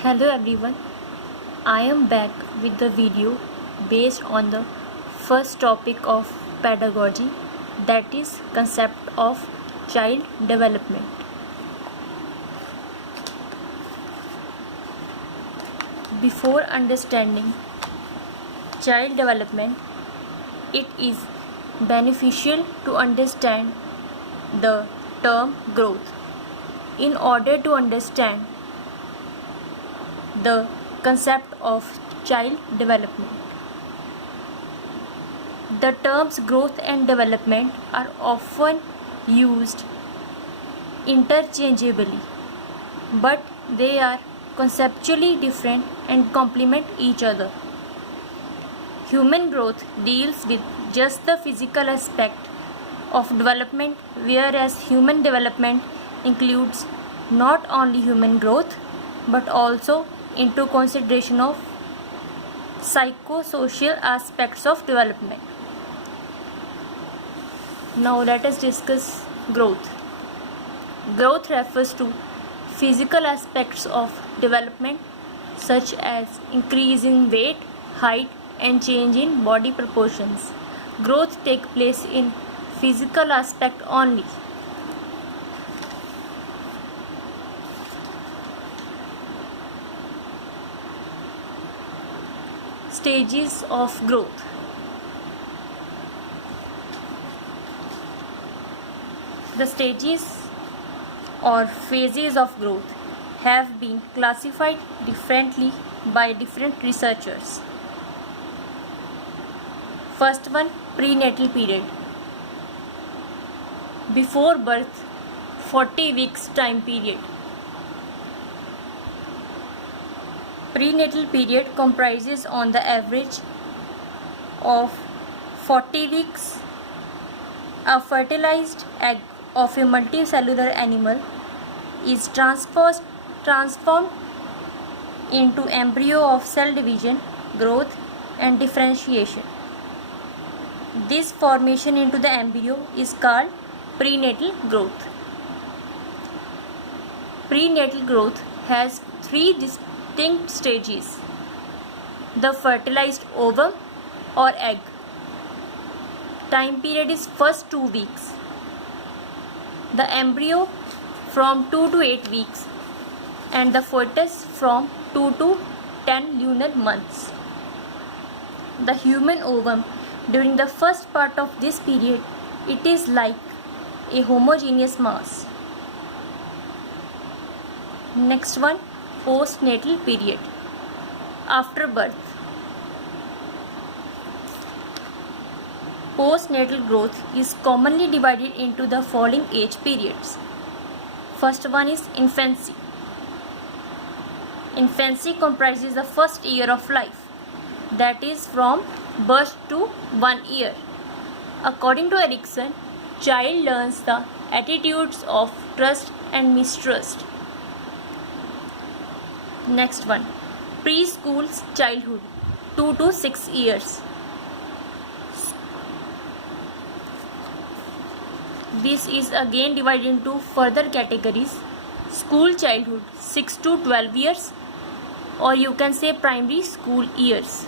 Hello everyone, I am back with the video based on the first topic of pedagogy, that is concept of child development. Before understanding child development, it is beneficial to understand the term growth. In order to understand the concept of child development, the terms growth and development are often used interchangeably, but they are conceptually different and complement each other. Human growth deals with just the physical aspect of development, whereas human development includes not only human growth but also into consideration of psychosocial aspects of development. Now let us discuss growth. Growth refers to physical aspects of development such as increase in weight, height and change in body proportions. Growth takes place in physical aspect only. Stages of growth. The stages or phases of growth have been classified differently by different researchers. First one, prenatal period. Before birth, 40 weeks time period. Prenatal period comprises on the average of 40 weeks. A fertilized egg of a multicellular animal is transformed into embryo of cell division, growth and differentiation. This formation into the embryo is called prenatal growth. Prenatal growth has three distinct stages. The fertilized ovum or egg. Time period is first 2 weeks. The embryo from 2 to 8 weeks and the fetus from 2 to 10 lunar months. The human ovum, during the first part of this period, it is like a homogeneous mass. Next one, postnatal period. After birth. Postnatal growth is commonly divided into the following age periods. First one is infancy. Infancy comprises the first year of life, that is from birth to 1 year. According to Erikson, child learns the attitudes of trust and mistrust. Next one, preschool childhood, 2 to 6 years. This is again divided into further categories. School childhood, 6 to 12 years, or you can say primary school years.